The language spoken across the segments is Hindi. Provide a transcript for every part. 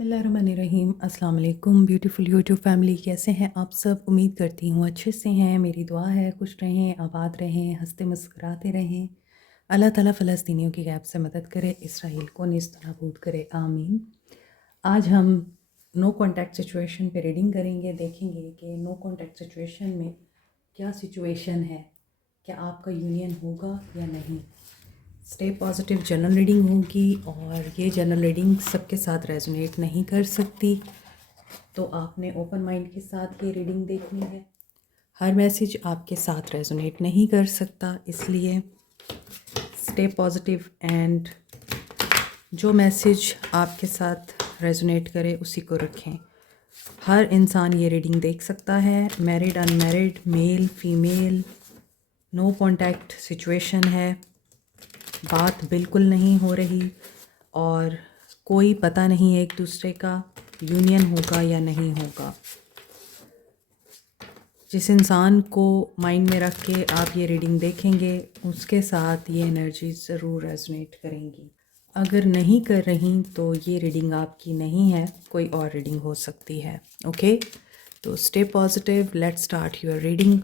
बिस्मिल्लाहिर्रहमानिर्रहीम। अस्सलाम वालेकुम ब्यूटीफुल यूट्यूब फैमिली, कैसे हैं आप सब? उम्मीद करती हूँ अच्छे से हैं। मेरी दुआ है खुश रहें, आबाद रहें, हंसते मुस्कुराते रहें। अल्लाह ताला फ़लस्तीनियों की गैब से मदद करे, इसराइल को निस्त नाबूद करे, आमीन। आज हम नो कॉन्टैक्ट सिचुएशन पे रीडिंग करेंगे। देखेंगे कि नो कॉन्टैक्ट सिचुएशन में क्या सिचुएशन है, क्या आपका यूनियन होगा या नहीं। स्टे पॉजिटिव जनरल रीडिंग होगी और ये जनरल रीडिंग सबके साथ रेजोनेट नहीं कर सकती, तो आपने ओपन माइंड के साथ ये रीडिंग देखनी है। हर मैसेज आपके साथ रेजोनेट नहीं कर सकता, इसलिए स्टे पॉजिटिव एंड जो मैसेज आपके साथ रेजोनेट करे उसी को रखें। हर इंसान ये रीडिंग देख सकता है, married unmarried, male female. No contact situation है, बात बिल्कुल नहीं हो रही और कोई पता नहीं है एक दूसरे का यूनियन होगा या नहीं होगा। जिस इंसान को माइंड में रख के आप ये रीडिंग देखेंगे उसके साथ ये एनर्जी ज़रूर रेजोनेट करेंगी। अगर नहीं कर रही तो ये रीडिंग आपकी नहीं है, कोई और रीडिंग हो सकती है। ओके, तो stay positive, let's start your reading.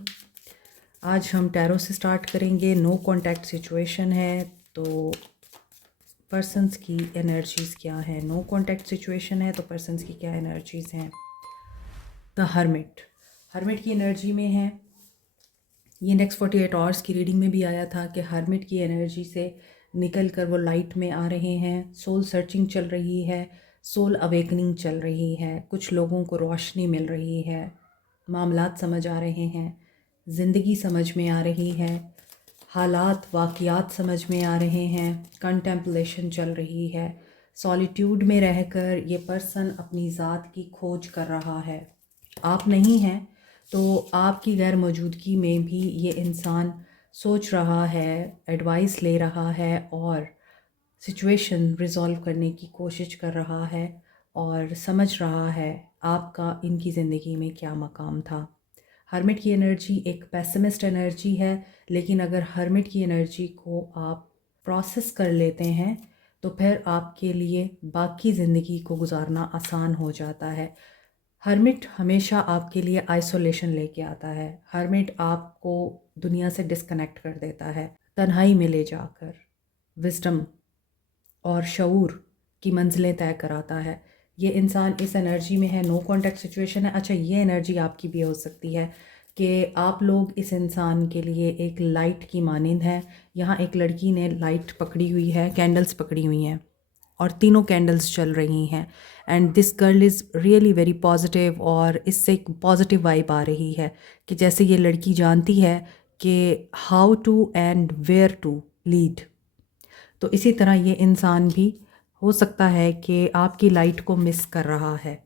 आज हम टैरो से स्टार्ट करेंगे। नो कॉन्टैक्ट सिचुएशन है, तो पर्सन्स की एनर्जीज़ क्या है। नो कॉन्टैक्ट सिचुएशन है तो पर्सन्स की क्या एनर्जीज़ हैं। द हर्मिट, हर्मिट की एनर्जी में है। ये नेक्स्ट 48 आवर्स की रीडिंग में भी आया था कि हर्मिट की एनर्जी से निकल कर वो लाइट में आ रहे हैं। सोल सर्चिंग चल रही है, सोल अवेकनिंग चल रही है। कुछ लोगों को रोशनी मिल रही है, मामलात समझ आ रहे हैं, ज़िंदगी समझ में आ रही है, हालात वाक़यात समझ में आ रहे हैं, कंटेम्पलेशन चल रही है। सॉलिट्यूड में रहकर ये पर्सन अपनी ज़ात की खोज कर रहा है। आप नहीं हैं तो आपकी गैर मौजूदगी में भी ये इंसान सोच रहा है, एडवाइस ले रहा है और सिचुएशन रिज़ॉल्व करने की कोशिश कर रहा है और समझ रहा है आपका इनकी ज़िंदगी में क्या मकाम था। हर्मिट की एनर्जी एक पेसिमिस्ट एनर्जी है, लेकिन अगर हर्मिट की एनर्जी को आप प्रोसेस कर लेते हैं तो फिर आपके लिए बाकी ज़िंदगी को गुजारना आसान हो जाता है। हर्मिट हमेशा आपके लिए आइसोलेशन लेके आता है। हर्मिट आपको दुनिया से डिस्कनेक्ट कर देता है, तन्हाई में ले जाकर विजडम और शऊर की मंजिलें तय कराता है। ये इंसान इस एनर्जी में है, नो कॉन्टैक्ट सिचुएशन है। अच्छा, ये एनर्जी आपकी भी हो सकती है कि आप लोग इस इंसान के लिए एक लाइट की मानिंद हैं। यहाँ एक लड़की ने लाइट पकड़ी हुई है, कैंडल्स पकड़ी हुई हैं और तीनों कैंडल्स चल रही हैं and this girl is really very positive और इससे एक पॉजिटिव वाइब आ रही है कि जैसे ये लड़की जानती है कि how to and where to lead. तो इसी तरह ये इंसान भी हो सकता है कि आपकी लाइट को मिस कर रहा है।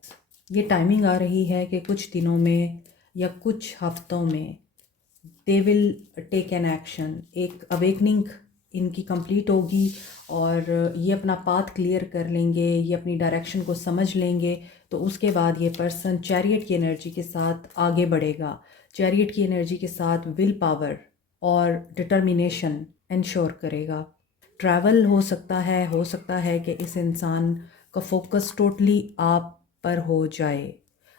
ये टाइमिंग आ रही है कि कुछ दिनों में या कुछ हफ्तों में they will take an action. एक अवेकनिंग इनकी कंप्लीट होगी और ये अपना पाथ क्लियर कर लेंगे, ये अपनी डायरेक्शन को समझ लेंगे। तो उसके बाद ये पर्सन चैरियट की एनर्जी के साथ आगे बढ़ेगा। चैरियट की एनर्जी के साथ विल पावर और डिटर्मिनेशन इंश्योर करेगा। ट्रैवल हो सकता है कि इस इंसान का फोकस टोटली आप पर हो जाए।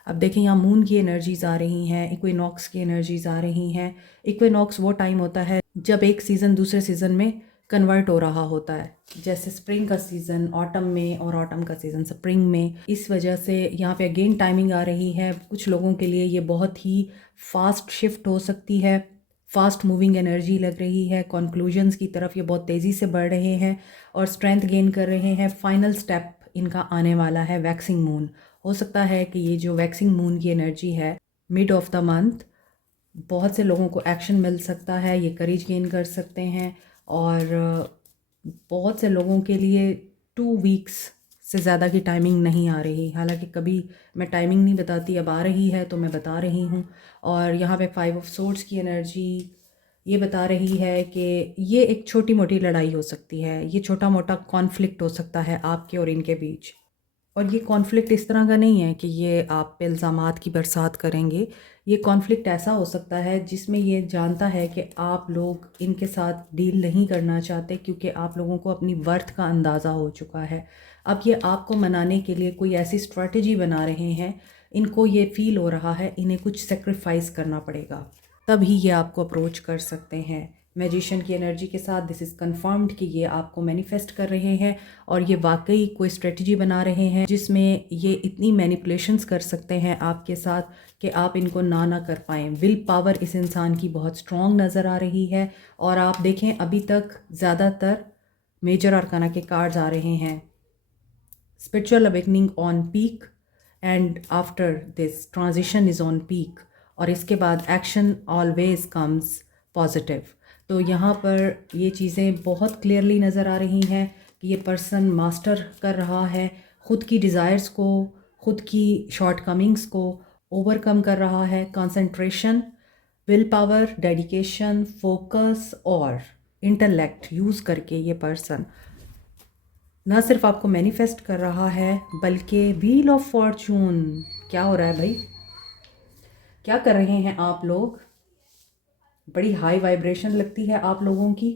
अब देखें, यहाँ मून की एनर्जीज़ आ रही हैं, इक्विनॉक्स की एनर्जीज़ आ रही हैं। इक्विनॉक्स वो टाइम होता है जब एक सीज़न दूसरे सीज़न में कन्वर्ट हो रहा होता है, जैसे स्प्रिंग का सीज़न ऑटम में और ऑटम का सीज़न स्प्रिंग में। इस वजह से यहाँ पे अगेन टाइमिंग आ रही है। कुछ लोगों के लिए ये बहुत ही फास्ट शिफ्ट हो सकती है, फास्ट मूविंग एनर्जी लग रही है। कॉन्क्लूजन्स की तरफ ये बहुत तेज़ी से बढ़ रहे हैं और स्ट्रेंथ गेन कर रहे हैं। फाइनल स्टेप इनका आने वाला है वैक्सिंग मून। हो सकता है कि ये जो वैक्सिंग मून की एनर्जी है मिड ऑफ द मंथ, बहुत से लोगों को एक्शन मिल सकता है, ये करेज गेन कर सकते हैं और बहुत से लोगों के लिए 2 वीक्स से ज़्यादा की टाइमिंग नहीं आ रही। हालांकि कभी मैं टाइमिंग नहीं बताती, अब आ रही है तो मैं बता रही हूँ। और यहाँ पे 5 ऑफ सोर्ड्स की एनर्जी ये बता रही है कि ये एक छोटी मोटी लड़ाई हो सकती है, ये छोटा मोटा कॉन्फ्लिक्ट हो सकता है आपके और इनके बीच। और ये कॉन्फ्लिक्ट इस तरह का नहीं है कि ये आप पे इल्ज़ामात की बरसात करेंगे। ये कॉन्फ्लिक्ट ऐसा हो सकता है जिसमें ये जानता है कि आप लोग इनके साथ डील नहीं करना चाहते क्योंकि आप लोगों को अपनी वर्थ का अंदाज़ा हो चुका है। अब ये आपको मनाने के लिए कोई ऐसी स्ट्रैटेजी बना रहे हैं, इनको ये फील हो रहा है इन्हें कुछ सेक्रीफाइस करना पड़ेगा, तभी ये आपको अप्रोच कर सकते हैं। मैजिशियन की एनर्जी के साथ दिस इज़ कन्फर्म्ड कि ये आपको मैनिफेस्ट कर रहे हैं और ये वाकई कोई स्ट्रेटजी बना रहे हैं जिसमें ये इतनी मैनिपुलेशंस कर सकते हैं आपके साथ कि आप इनको ना कर पाएँ। विल पावर इस इंसान की बहुत स्ट्रॉन्ग नज़र आ रही है और आप देखें अभी तक ज़्यादातर मेजर आर्काना के कार्ड्स आ रहे हैं। Spiritual awakening on peak and after this transition is on peak, और इसके बाद एक्शन ऑलवेज कम्स पॉजिटिव। तो यहाँ पर ये चीज़ें बहुत क्लियरली नज़र आ रही हैं कि ये पर्सन मास्टर कर रहा है, ख़ुद की डिज़ायर्स को, ख़ुद की शॉर्टकमिंग्स को ओवरकम कर रहा है। Concentration, will power, dedication, focus और इंटेलेक्ट यूज़ करके ये पर्सन ना सिर्फ आपको मैनिफेस्ट कर रहा है बल्कि व्हील ऑफ फॉर्चून, क्या हो रहा है भाई, क्या कर रहे हैं आप लोग? बड़ी हाई वाइब्रेशन लगती है आप लोगों की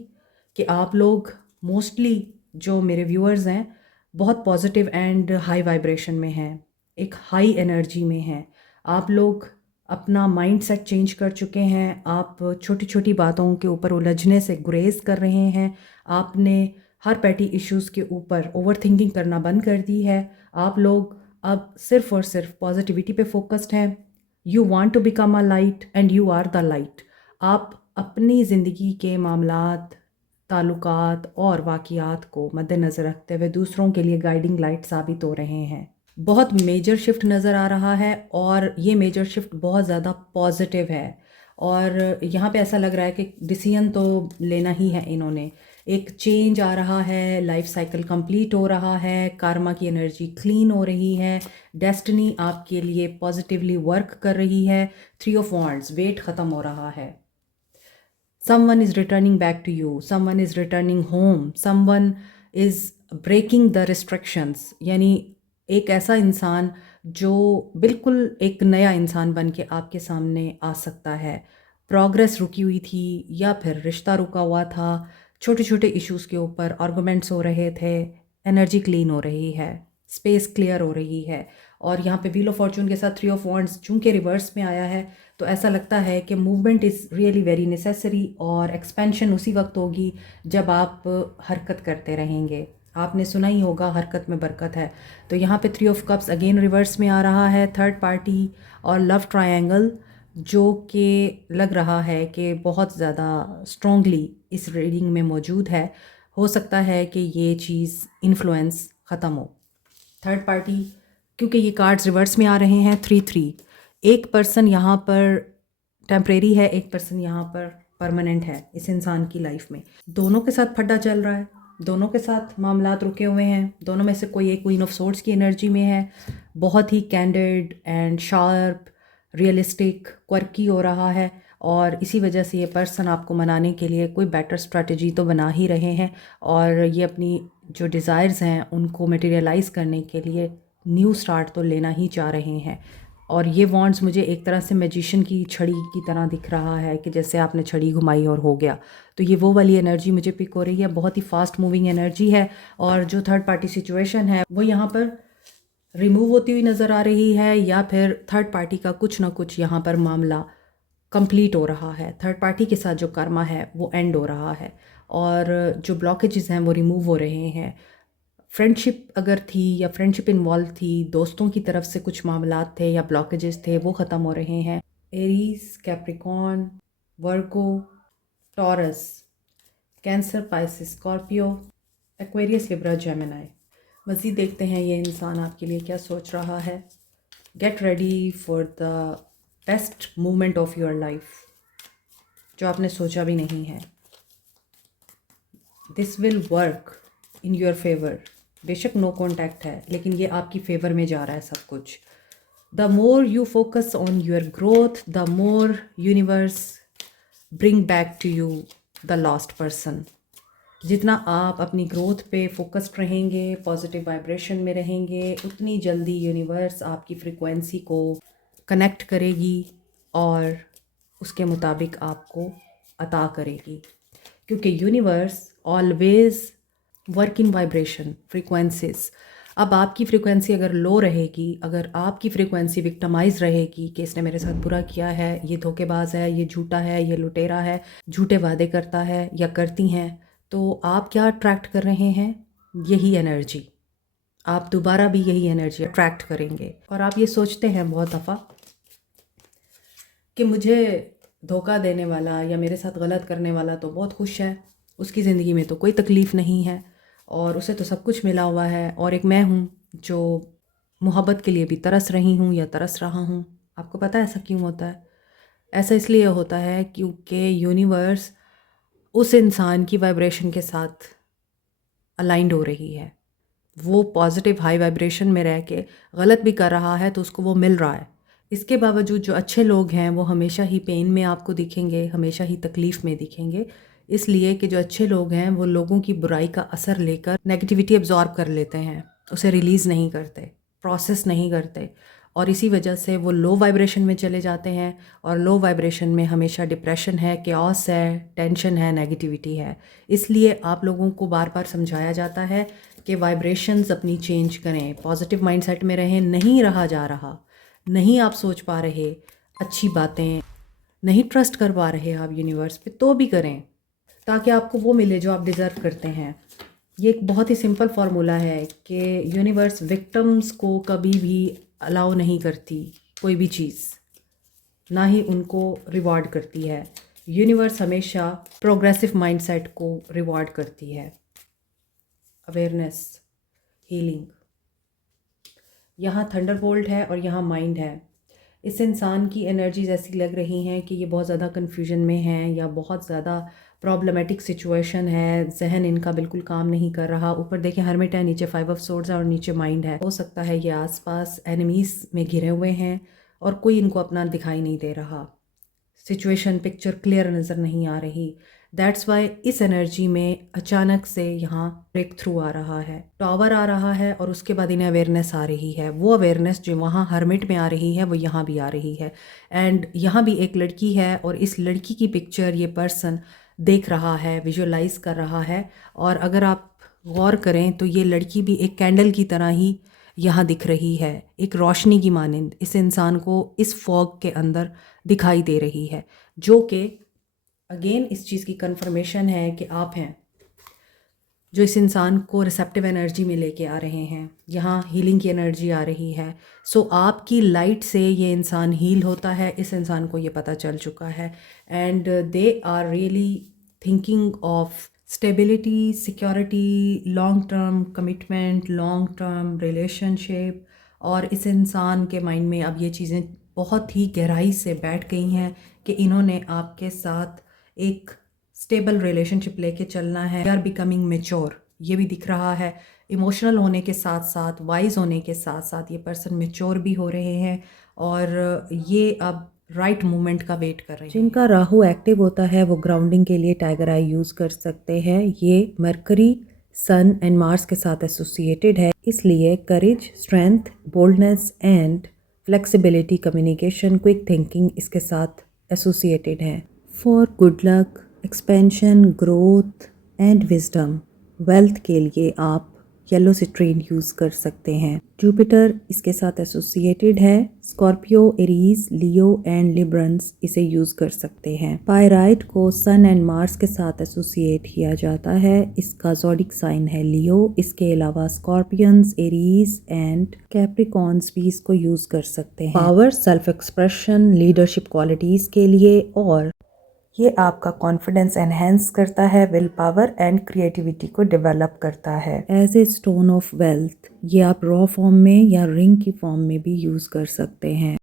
कि आप लोग मोस्टली जो मेरे व्यूअर्स हैं बहुत पॉजिटिव एंड हाई वाइब्रेशन में हैं, एक हाई एनर्जी में हैं। आप लोग अपना माइंड सेट चेंज कर चुके हैं। आप छोटी छोटी बातों के ऊपर उलझने से गुरेज कर रहे हैं। आपने हर पैटी इश्यूज़ के ऊपर ओवर थिंकिंग करना बंद कर दी है। आप लोग अब सिर्फ़ और सिर्फ पॉजिटिविटी पे फोकस्ड हैं। You want to become a light and you are the light. आप अपनी ज़िंदगी के मामलात, ताल्लुकात और वाक़ियात को मद्देनज़र रखते हुए दूसरों के लिए गाइडिंग लाइट साबित हो रहे हैं। बहुत मेजर शिफ्ट नज़र आ रहा है और ये मेजर शिफ्ट बहुत ज़्यादा पॉजिटिव है और यहाँ पे ऐसा लग रहा है कि डिसीजन तो लेना ही है इन्होंने। एक चेंज आ रहा है, लाइफ साइकिल कंप्लीट हो रहा है, कार्मा की एनर्जी क्लीन हो रही है, डेस्टिनी आपके लिए पॉजिटिवली वर्क कर रही है। 3 ऑफ वॉन्ड्स, वेट ख़त्म हो रहा है। Someone is returning back to you, someone is returning home, someone is breaking the restrictions। यानी एक ऐसा इंसान जो बिल्कुल एक नया इंसान बन के आपके सामने आ सकता है। प्रोग्रेस रुकी हुई थी या फिर रिश्ता रुका हुआ था, छोटे छोटे इश्यूज़ के ऊपर आर्गुमेंट्स हो रहे थे, एनर्जी क्लीन हो रही है, स्पेस क्लियर हो रही है। और यहाँ पे व्हील ऑफ फॉर्चून के साथ 3 ऑफ वॉन्ड्स चूँकि रिवर्स में आया है तो ऐसा लगता है कि movement is really very necessary और एक्सपेंशन उसी वक्त होगी जब आप हरकत करते रहेंगे। आपने सुना ही होगा हरकत में बरकत है। तो यहाँ पे 3 ऑफ कप्स अगेन रिवर्स में आ रहा है, थर्ड पार्टी और लव ट्रायंगल जो कि लग रहा है कि बहुत ज़्यादा स्ट्रॉन्गली इस रीडिंग में मौजूद है। हो सकता है कि ये चीज़ इन्फ्लुएंस ख़त्म हो। थर्ड पार्टी, क्योंकि ये कार्ड्स रिवर्स में आ रहे हैं, 3-3। एक पर्सन यहाँ पर टेम्परेरी है, एक पर्सन यहाँ पर परमानेंट है इस इंसान की लाइफ में। दोनों के साथ फड्डा चल रहा है, दोनों के साथ मामलात रुके हुए हैं, दोनों में से कोई एक क्वीन ऑफ सोर्ड्स की एनर्जी में है। बहुत ही candid and sharp, realistic, quirky हो रहा है और इसी वजह से ये पर्सन आपको मनाने के लिए कोई बेटर स्ट्रैटेजी तो बना ही रहे हैं और ये अपनी जो डिज़ायर्स हैं उनको मटेरियलाइज़ करने के लिए न्यू स्टार्ट तो लेना ही चाह रहे हैं। और ये वॉन्ड्स मुझे एक तरह से मैजिशियन की छड़ी की तरह दिख रहा है कि जैसे आपने छड़ी घुमाई और हो गया। तो ये वो वाली एनर्जी मुझे पिक हो रही है, बहुत ही फास्ट मूविंग एनर्जी है। और जो थर्ड पार्टी सिचुएशन है वो यहाँ पर रिमूव होती हुई नज़र आ रही है या फिर थर्ड पार्टी का कुछ ना कुछ यहाँ पर मामला कंप्लीट हो रहा है। थर्ड पार्टी के साथ जो कर्मा है वो एंड हो रहा है और जो ब्लॉकेजेस हैं वो रिमूव हो रहे हैं। फ्रेंडशिप अगर थी या फ्रेंडशिप इन्वॉल्व थी, दोस्तों की तरफ से कुछ मामलात थे या ब्लॉकेजेस थे, वो ख़त्म हो रहे हैं। Aries, Capricorn, Virgo, Taurus, Cancer, Pisces, Scorpio, Aquarius, Libra, Gemini. मज़ीद देखते हैं ये इंसान आपके लिए क्या सोच रहा है। Get ready for the best moment of your life, जो आपने सोचा भी नहीं है। This will work in your favour. बेशक नो कॉन्टैक्ट है लेकिन ये आपकी फेवर में जा रहा है सब कुछ। The more you focus on your growth, the more universe bring back to you the lost person. जितना आप अपनी ग्रोथ पे फोकस्ड रहेंगे, पॉजिटिव वाइब्रेशन में रहेंगे, उतनी जल्दी यूनिवर्स आपकी फ्रिक्वेंसी को कनेक्ट करेगी और उसके मुताबिक आपको अता करेगी, क्योंकि universe always work in vibration frequencies. अब आपकी फ्रीक्वेंसी अगर लो रहेगी, अगर आपकी फ्रीक्वेंसी विक्टिमाइज रहेगी कि इसने मेरे साथ बुरा किया है, ये धोखेबाज है, ये झूठा है, ये लुटेरा है, झूठे वादे करता है या करती हैं, तो आप क्या अट्रैक्ट कर रहे हैं? यही एनर्जी। आप दोबारा भी यही एनर्जी अट्रैक्ट करेंगे। और आप ये सोचते हैं बहुत दफ़ा कि मुझे धोखा देने वाला या मेरे साथ गलत करने वाला तो बहुत खुश है, उसकी ज़िंदगी में तो कोई तकलीफ़ नहीं है और उसे तो सब कुछ मिला हुआ है, और एक मैं हूँ जो मोहब्बत के लिए भी तरस रही हूँ या तरस रहा हूँ। आपको पता है ऐसा क्यों होता है? ऐसा इसलिए होता है क्योंकि यूनिवर्स उस इंसान की वाइब्रेशन के साथ अलाइंड हो रही है। वो पॉजिटिव हाई वाइब्रेशन में रह के गलत भी कर रहा है तो उसको वो मिल रहा है। इसके बावजूद जो अच्छे लोग हैं वो हमेशा ही पेन में आपको दिखेंगे, हमेशा ही तकलीफ़ में दिखेंगे, इसलिए कि जो अच्छे लोग हैं वो लोगों की बुराई का असर लेकर नेगेटिविटी एब्जॉर्ब कर लेते हैं, उसे रिलीज़ नहीं करते, प्रोसेस नहीं करते, और इसी वजह से वो लो वाइब्रेशन में चले जाते हैं। और लो वाइब्रेशन में हमेशा डिप्रेशन है, केओस है, टेंशन है, नेगेटिविटी है। इसलिए आप लोगों को बार बार समझाया जाता है कि वाइब्रेशंस अपनी चेंज करें, पॉजिटिव माइंडसेट में रहें। नहीं रहा जा रहा, नहीं आप सोच पा रहे अच्छी बातें, नहीं ट्रस्ट कर पा रहे आप यूनिवर्स पे, तो भी करें ताकि आपको वो मिले जो आप डिज़र्व करते हैं। ये एक बहुत ही सिंपल फार्मूला है कि यूनिवर्स विक्टिम्स को कभी भी अलाउ नहीं करती कोई भी चीज़, ना ही उनको रिवॉर्ड करती है। यूनिवर्स हमेशा प्रोग्रेसिव माइंडसेट को रिवॉर्ड करती है। Awareness, healing. यहाँ थंडरबोल्ट है और यहाँ माइंड है। इस इंसान की एनर्जीज ऐसी लग रही हैं कि ये बहुत ज़्यादा कन्फ्यूजन में हैं या बहुत ज़्यादा प्रॉब्लमेटिक सिचुएशन है, जहन इनका बिल्कुल काम नहीं कर रहा। ऊपर देखें हर्मिट है, नीचे 5 ऑफ सोर्ड्स है और नीचे माइंड है। हो सकता है ये आसपास एनिमीज़ में घिरे हुए हैं और कोई इनको अपना दिखाई नहीं दे रहा, सिचुएशन पिक्चर क्लियर नज़र नहीं आ रही। दैट्स वाई इस एनर्जी में अचानक से यहाँ ब्रेक थ्रू आ रहा है, टॉवर आ रहा है और उसके बाद इन्हें अवेयरनेस आ रही है। वो अवेयरनेस जो वहाँ हर्मिट में आ रही है वो यहाँ भी आ रही है। एंड यहाँ भी एक लड़की है और इस लड़की की पिक्चर ये पर्सन देख रहा है, विजुअलाइज कर रहा है। और अगर आप गौर करें तो ये लड़की भी एक कैंडल की तरह ही यहाँ दिख रही है, एक रोशनी की मानिंद इस इंसान को इस फॉग के अंदर दिखाई दे रही है, जो कि अगेन इस चीज़ की कंफर्मेशन है कि आप हैं जो इस इंसान को रिसेप्टिव एनर्जी में लेके आ रहे हैं। यहाँ हीलिंग की एनर्जी आ रही है। सो आपकी लाइट से ये इंसान हील होता है, इस इंसान को ये पता चल चुका है। And they are really thinking of stability, security, long term commitment, long term relationship. और इस इंसान के माइंड में अब ये चीज़ें बहुत ही गहराई से बैठ गई हैं कि इन्होंने आपके साथ एक स्टेबल रिलेशनशिप लेके चलना है। दे आर बिकमिंग मेच्योर, ये भी दिख रहा है। इमोशनल होने के साथ साथ, वाइज होने के साथ साथ ये पर्सन मेच्योर भी हो रहे हैं और ये अब राइट मोमेंट का वेट कर रहे हैं। जिनका राहु एक्टिव होता है वो ग्राउंडिंग के लिए टाइगर आई यूज़ कर सकते हैं। ये मरकरी, सन एंड मार्स के साथ एसोसिएटेड है, इसलिए courage, strength, boldness and flexibility, communication, quick thinking इसके साथ एसोसिएटेड है। For good luck, expansion, growth and wisdom, wealth के लिए आप येलो सिट्रीन यूज़ कर सकते हैं। जुपिटर इसके साथ एसोसिएटेड है। Scorpio, Aries, Leo and Librans इसे यूज़ कर सकते हैं। पायराइट को सन एंड मार्स के साथ एसोसिएट किया जाता है, इसका ज़ोडिक साइन है लियो। इसके अलावा स्कॉर्पियंस, एरीज एंड कैप्रिकॉर्न्स भी इसको यूज़ कर सकते हैं। Power, self expression, leadership qualities के लिए, और ये आपका कॉन्फिडेंस एनहेंस करता है, विल पावर एंड क्रिएटिविटी को डेवलप करता है। As a stone of wealth ये आप रॉ फॉर्म में या रिंग की फॉर्म में भी यूज़ कर सकते हैं।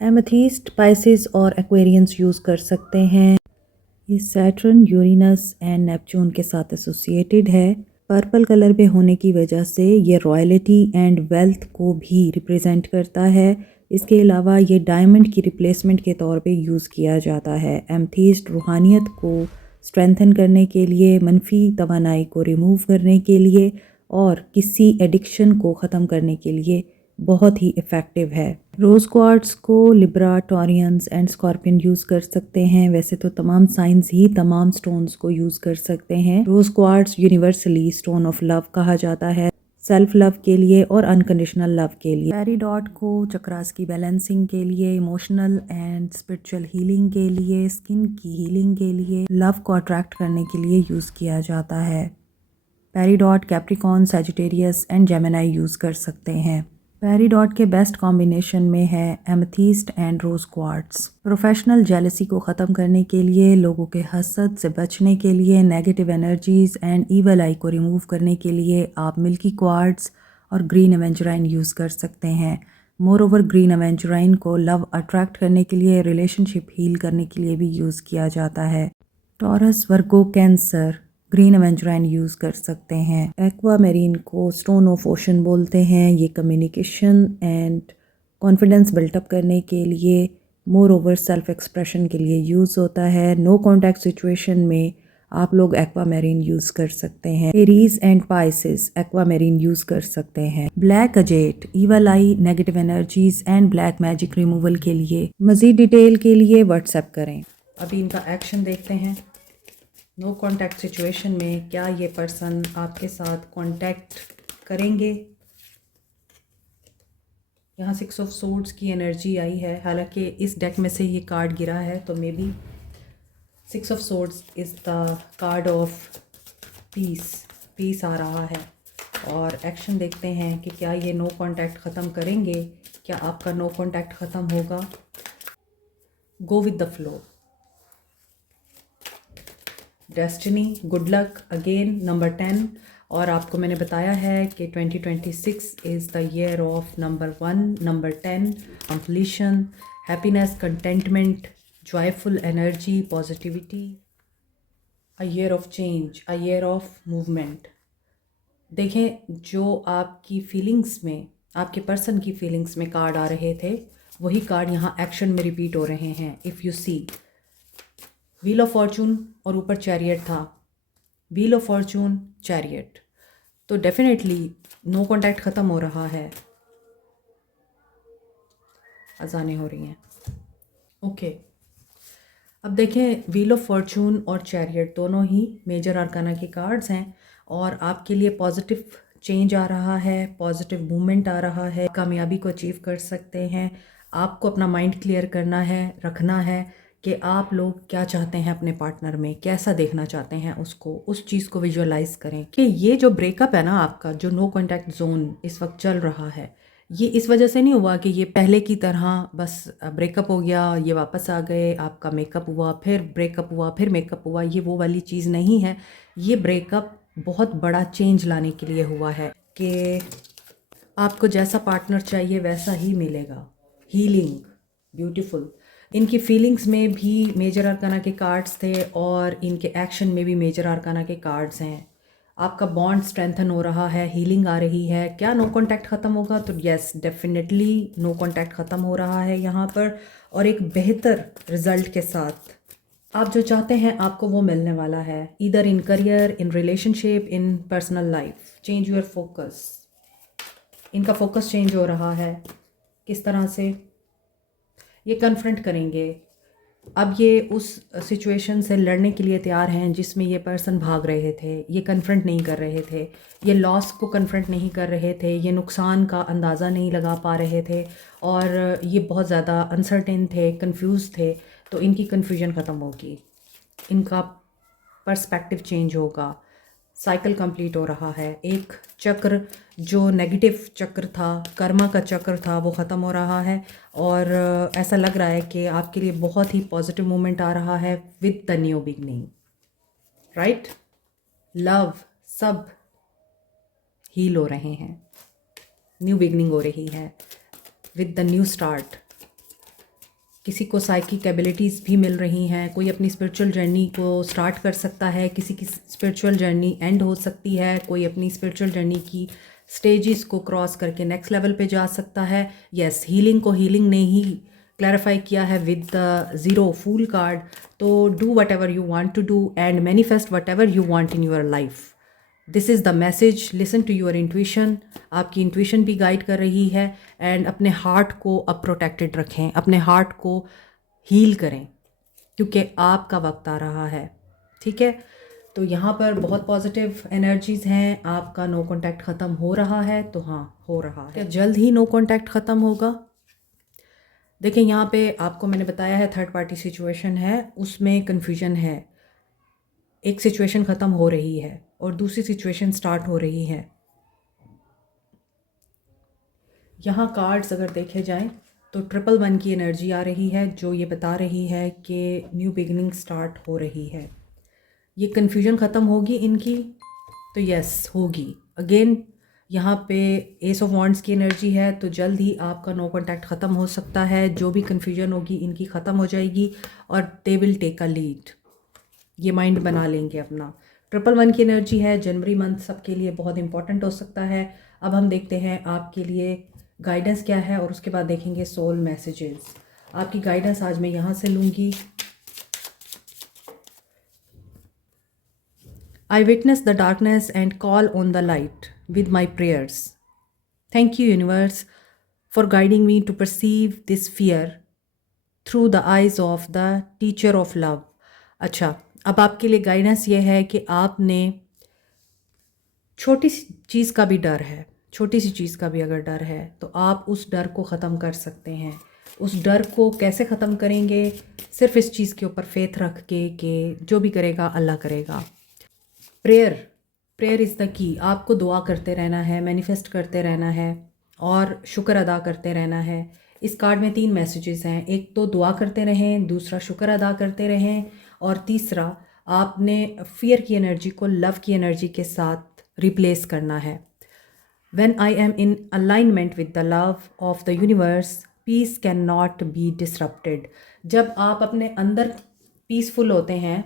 एमेथिस्ट, पाइसेस और एक्वेरियंस यूज़ कर सकते हैं। ये सैटर्न, यूरेनस एंड नेपच्यून के साथ एसोसिएटेड है। पर्पल कलर में होने की वजह से ये रॉयल्टी एंड वेल्थ को भी रिप्रेजेंट करता है। इसके अलावा ये डायमंड की रिप्लेसमेंट के तौर पे यूज़ किया जाता है। एमेथिस्ट रूहानियत को स्ट्रेंथन करने के लिए, मनफी तवानाई को रिमूव करने के लिए और किसी एडिक्शन को ख़त्म करने के लिए बहुत ही इफ़ेक्टिव है। रोज़ क्वार्ट्स को Libra, Taureans and scorpion use कर सकते हैं। वैसे तो तमाम साइंस ही तमाम स्टोन्स को यूज़ कर सकते हैं। Rose quartz universally stone of love कहा जाता है, सेल्फ लव के लिए और अनकंडीशनल लव के लिए। पेरिडॉट को चक्रास की बैलेंसिंग के लिए, इमोशनल एंड स्पिरिचुअल हीलिंग के लिए, स्किन की हीलिंग के लिए, लव को अट्रैक्ट करने के लिए यूज़ किया जाता है। Peridot Capricorn, Sagittarius and Gemini use कर सकते हैं। पेरिडॉट के बेस्ट कॉम्बिनेशन में है amethyst and rose quartz. Professional jealousy को ख़त्म करने के लिए, लोगों के हसद से बचने के लिए, नेगेटिव एनर्जीज़ एंड ईवल आई को रिमूव करने के लिए आप मिल्की क्वार्ट्स और ग्रीन एवेंजराइन यूज़ कर सकते हैं। मोर ओवर ग्रीन एवेंजराइन को लव अट्रैक्ट करने के लिए, रिलेशनशिप हील करने के लिए भी यूज़ किया जाता है। टॉरस, वर्गो, कैंसर ग्रीन एवेंजराइन यूज़ कर सकते हैं। एक्वामेरीन को स्टोन ऑफ ओशन बोलते हैं। ये कम्युनिकेशन एंड कॉन्फिडेंस बिल्टअप करने के लिए, मोर ओवर सेल्फ एक्सप्रेशन के लिए यूज़ होता है। नो कॉन्टैक्ट सिचुएशन में आप लोग एक्वामेरीन यूज़ कर सकते हैं। एरीज एंड पाइसेस एक्वामेरीन यूज़ कर सकते हैं। Black अजेट evil I, negative energies and black magic removal के लिए। मज़ीद डिटेल के लिए व्हाट्सएप करें। अभी इनका एक्शन देखते हैं। नो कॉन्टैक्ट सिचुएशन में क्या ये पर्सन आपके साथ कॉन्टैक्ट करेंगे। यहाँ 6 ऑफ सोर्ड्स की एनर्जी आई है। हालांकि इस डेक में से ये कार्ड गिरा है तो maybe 6 of swords is the card of peace आ रहा है। और एक्शन देखते हैं कि क्या ये नो कॉन्टैक्ट ख़त्म करेंगे, क्या आपका नो कॉन्टैक्ट ख़त्म होगा। Go with the flow. Destiny, good luck again, number 10। और आपको मैंने बताया है कि 2026 is the year of number 1, number 10, completion, happiness, contentment, joyful energy, positivity, a year of change, a year of movement. देखें, जो आपकी फीलिंग्स में, आपके पर्सन की फीलिंग्स में कार्ड आ रहे थे, वही कार्ड यहाँ एक्शन में रिपीट हो रहे हैं। If you see wheel of fortune और ऊपर चैरियट था, व्हील ऑफ फॉर्चून, चैरियट, तो डेफिनेटली नो कॉन्टैक्ट ख़त्म हो रहा है। अजानें हो रही हैं। ओके, अब देखें, व्हील ऑफ फॉर्चून और चैरियट दोनों ही मेजर आर्काना के कार्ड्स हैं और आपके लिए पॉजिटिव चेंज आ रहा है, पॉजिटिव मूवमेंट आ रहा है, कामयाबी को अचीव कर सकते हैं। आपको अपना माइंड क्लियर करना है, रखना है कि आप लोग क्या चाहते हैं अपने पार्टनर में, कैसा देखना चाहते हैं उसको, उस चीज़ को विजुअलाइज करें कि ये जो ब्रेकअप है ना आपका, जो नो कॉन्टैक्ट जोन इस वक्त चल रहा है, ये इस वजह से नहीं हुआ कि ये पहले की तरह बस ब्रेकअप हो गया, ये वापस आ गए, आपका मेकअप हुआ, फिर ब्रेकअप हुआ, फिर मेकअप हुआ। ये वो वाली चीज़ नहीं है। ये ब्रेकअप बहुत बड़ा चेंज लाने के लिए हुआ है कि आपको जैसा पार्टनर चाहिए वैसा ही मिलेगा। Healing, beautiful. इनकी फीलिंग्स में भी मेजर आर्काना के कार्ड्स थे और इनके एक्शन में भी मेजर आर्काना के कार्ड्स हैं। आपका बॉन्ड स्ट्रेंथन हो रहा है, हीलिंग आ रही है। क्या नो कॉन्टैक्ट ख़त्म होगा? तो यस, डेफिनेटली नो कॉन्टैक्ट ख़त्म हो रहा है यहाँ पर, और एक बेहतर रिजल्ट के साथ। आप जो चाहते हैं आपको वो मिलने वाला है, either in career, in relationship, in personal life. Change your focus. इनका फोकस चेंज हो रहा है। किस तरह से? ये कन्फ्रंट करेंगे। अब ये उस सिचुएशन से लड़ने के लिए तैयार हैं जिसमें ये पर्सन भाग रहे थे। ये कन्फ्रंट नहीं कर रहे थे, ये लॉस को कन्फ्रंट नहीं कर रहे थे, ये नुकसान का अंदाज़ा नहीं लगा पा रहे थे, और ये बहुत ज़्यादा अनसर्टेन थे, कंफ्यूज थे। तो इनकी कन्फ्यूजन ख़त्म होगी, इनका पर्सपेक्टिव चेंज होगा, साइकिल कंप्लीट हो रहा है। एक चक्र जो नेगेटिव चक्र था, कर्मा का चक्र था, वो ख़त्म हो रहा है और ऐसा लग रहा है कि आपके लिए बहुत ही पॉजिटिव मोमेंट आ रहा है with the new beginning. Right, love, सब हील हो रहे हैं, न्यू बिगनिंग हो रही है विद द न्यू स्टार्ट। किसी को साइकिक एबिलिटीज़ भी मिल रही हैं, कोई अपनी स्पिरिचुअल जर्नी को स्टार्ट कर सकता है, किसी की स्पिरिचुअल जर्नी एंड हो सकती है, कोई अपनी स्पिरिचुअल जर्नी की स्टेजेस को क्रॉस करके नेक्स्ट लेवल पे जा सकता है। यस, हीलिंग को हीलिंग ने ही क्लैरिफाई किया है विद द 0 फूल कार्ड। तो do whatever you want to do and manifest whatever you want in your life. This is the message, listen to your intuition. आपकी इंट्यूशन भी गाइड कर रही है। एंड अपने हार्ट को अब प्रोटेक्टेड रखें, अपने हार्ट को हील करें, क्योंकि आपका वक्त आ रहा है। ठीक है, तो यहाँ पर बहुत पॉजिटिव एनर्जीज़ हैं। आपका नो कांटेक्ट ख़त्म हो रहा है, तो हाँ हो रहा है। क्या जल्द ही नो कांटेक्ट ख़त्म होगा? देखें, यहाँ पे आपको मैंने बताया है थर्ड पार्टी सिचुएशन है, उसमें कन्फ्यूजन है। एक सिचुएशन ख़त्म हो रही है और दूसरी सिचुएशन स्टार्ट हो रही है। यहाँ कार्ड्स अगर देखे जाएं तो 111 की एनर्जी आ रही है, जो ये बता रही है कि न्यू बिगिनिंग स्टार्ट हो रही है। ये कन्फ्यूजन ख़त्म होगी इनकी, तो यस होगी। अगेन यहाँ पे एस ऑफ वॉन्ड्स की एनर्जी है, तो जल्द ही आपका नो कांटेक्ट ख़त्म हो सकता है। जो भी कन्फ्यूजन होगी इनकी ख़त्म हो जाएगी और they will take a lead. ये माइंड बना लेंगे अपना। 111 की एनर्जी है, जनवरी मंथ सबके लिए बहुत इंपॉर्टेंट हो सकता है। अब हम देखते हैं आपके लिए गाइडेंस क्या है और उसके बाद देखेंगे सोल मैसेजेस। आपकी गाइडेंस आज मैं यहाँ से लूँगी। I witness the darkness and call on the light with my prayers. Thank you, universe, for guiding me to perceive this fear through the eyes of the teacher of love. अच्छा, अब आपके लिए गाइडेंस ये है कि आपने छोटी सी चीज़ का भी डर है, छोटी सी चीज़ का भी अगर डर है तो आप उस डर को ख़त्म कर सकते हैं। उस डर को कैसे ख़त्म करेंगे? सिर्फ इस चीज़ के ऊपर फेथ रख के कि जो भी करेगा अल्लाह करेगा। Prayer is the key. आपको दुआ करते रहना है, मैनिफेस्ट करते रहना है और शुक्र अदा करते रहना है। इस कार्ड में 3 मैसेजेस हैं। एक तो दुआ करते रहें, दूसरा शुक्र अदा करते रहें और तीसरा आपने फियर की एनर्जी को लव की एनर्जी के साथ रिप्लेस करना है। When I am in alignment with the love of the universe, peace cannot be disrupted. जब आप अपने अंदर पीसफुल होते हैं,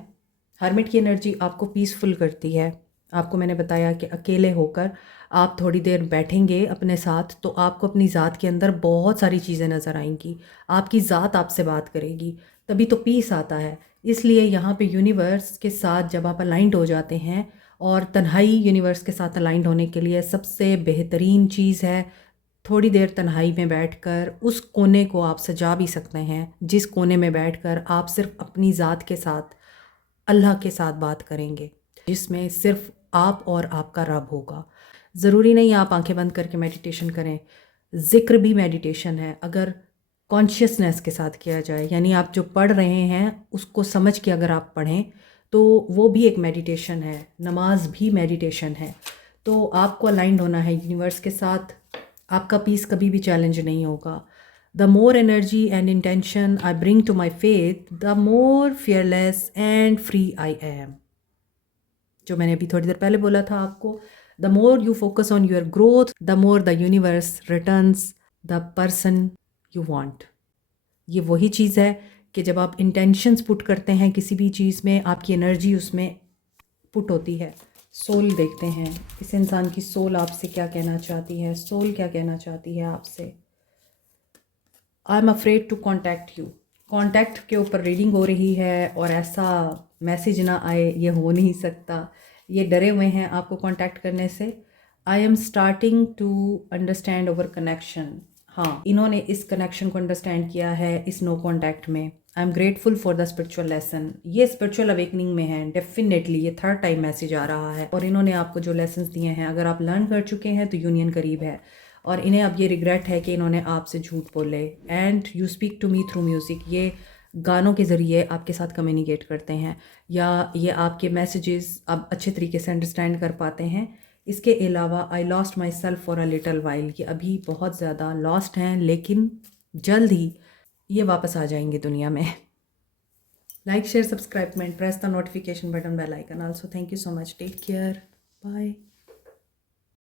हर्मिट की एनर्जी आपको पीसफुल करती है। आपको मैंने बताया कि अकेले होकर आप थोड़ी देर बैठेंगे अपने साथ तो आपको अपनी ज़ात के अंदर बहुत सारी चीज़ें नज़र आएंगी। आपकी ज़ात आपसे बात करेगी, तभी तो पीस आता है। इसलिए यहाँ पे यूनिवर्स के साथ जब आप अलाइंड हो जाते हैं, और तन्हाई यूनिवर्स के साथ अलाइंड होने के लिए सबसे बेहतरीन चीज़ है थोड़ी देर तन्हाई में बैठकर उस कोने को आप सजा भी सकते हैं जिस कोने में बैठकर आप सिर्फ अपनी ज़ात के साथ अल्लाह के साथ बात करेंगे, जिसमें सिर्फ आप और आपका रब होगा। ज़रूरी नहीं आप आंखें बंद करके मेडिटेशन करें, ज़िक्र भी मेडिटेशन है अगर कॉन्शियसनेस के साथ किया जाए। यानी आप जो पढ़ रहे हैं उसको समझ के अगर आप पढ़ें तो वो भी एक मेडिटेशन है। नमाज भी मेडिटेशन है। तो आपको अलाइंड होना है यूनिवर्स के साथ, आपका पीस कभी भी चैलेंज नहीं होगा। The more energy and intention I bring to my faith, the more fearless and free I am. जो मैंने अभी थोड़ी देर पहले बोला था आपको, the more you focus on your growth, the more the universe returns the person you want. ये वही चीज़ है कि जब आप इंटेंशंस पुट करते हैं किसी भी चीज़ में, आपकी एनर्जी उसमें पुट होती है। सोल देखते हैं, इस इंसान की सोल आपसे क्या कहना चाहती है। सोल क्या कहना चाहती है आपसे? I am afraid to contact you. Contact के ऊपर रीडिंग हो रही है और ऐसा मैसेज ना आए, ये हो नहीं सकता। ये डरे हुए हैं आपको कॉन्टैक्ट करने से। I am starting to understand over connection. हाँ, इन्होंने इस कनेक्शन को अंडरस्टैंड किया है इस नो कॉन्टैक्ट में। I am grateful for the spiritual lesson. ये स्पिरिचुअल अवेकनिंग में है डेफिनेटली। ये थर्ड टाइम मैसेज आ रहा है और इन्होंने आपको जो लेसन्स दिए हैं अगर आप लर्न कर चुके हैं तो यूनियन करीब है। और इन्हें अब ये रिग्रेट है कि इन्होंने आपसे झूठ बोले। And you speak to me through music. ये गानों के ज़रिए आपके साथ कम्युनिकेट करते हैं या ये आपके मैसेजेस अब अच्छे तरीके से अंडरस्टैंड कर पाते हैं। इसके अलावा I lost my self for a little while. ये अभी बहुत ज़्यादा लॉस्ट हैं लेकिन जल्द ही ये वापस आ जाएंगे दुनिया में। Like share subscribe press the notification button, bell icon. Also thank you so much. Take care, bye.